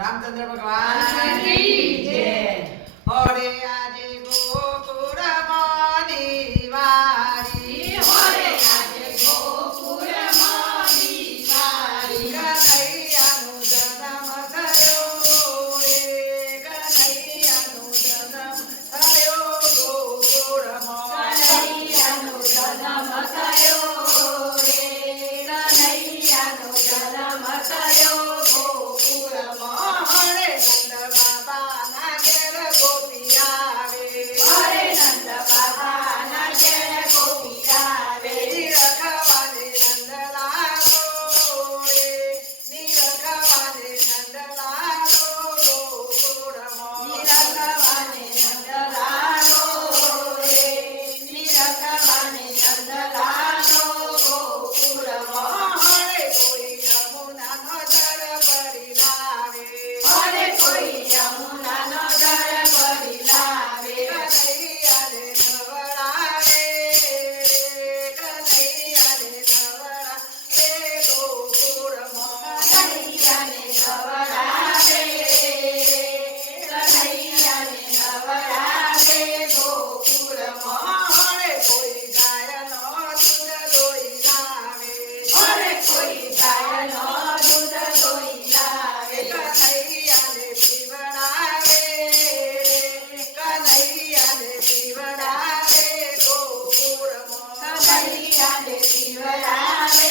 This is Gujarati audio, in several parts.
રામચંદ્ર ભગવાન કી જય. હોરે આજે ગોકુળમાં દિવાળી, હોરે આજે ગોકુળમાં દિવાળી. કનૈયાનો જન્મ થયો રે, કનૈયાનો જન્મ થયો ગોકુળમાં. કનૈયાનો જન્મ થયો રે, કનૈયાનો જન્મ થયો ગોકુળમાં. હરે નંદ બાબાના ઘેર ગોપી આવે, હરે નંદ બાબાના ઘેર ગોપી આવે. નિરખવાને નંદલાલો રે, નિરખવાને નંદલાલો ગોકુળમાં. નિરખવાને નંદલાલો રે, નિરખવાને નંદલાલો ગોકુળમાં. હરે કોઈ યમુનાનો જળ ભરી લાવે, હરે કોઈ યમુનાનો જળ ભરી લાવે. કનૈયાને નવડાવે, કનૈયાને નવડાવે ગોકુળમાં. કનૈયાને નવડાવે, કનૈયાને નવડાવે ગોકુળમાં. હરે કોઈ ગાયનો દૂધ દોઈ લાવે, હરે કોઈ ગાયનો દૂધ દોઈ લાવે. કનૈયાને પીવડાવે, કનૈયાને પીવડાવે ગોકુળમાં. કનૈયાને પીવડાવે,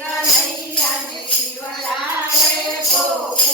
કનૈયાને પીવડાવે ગોકુળમાં.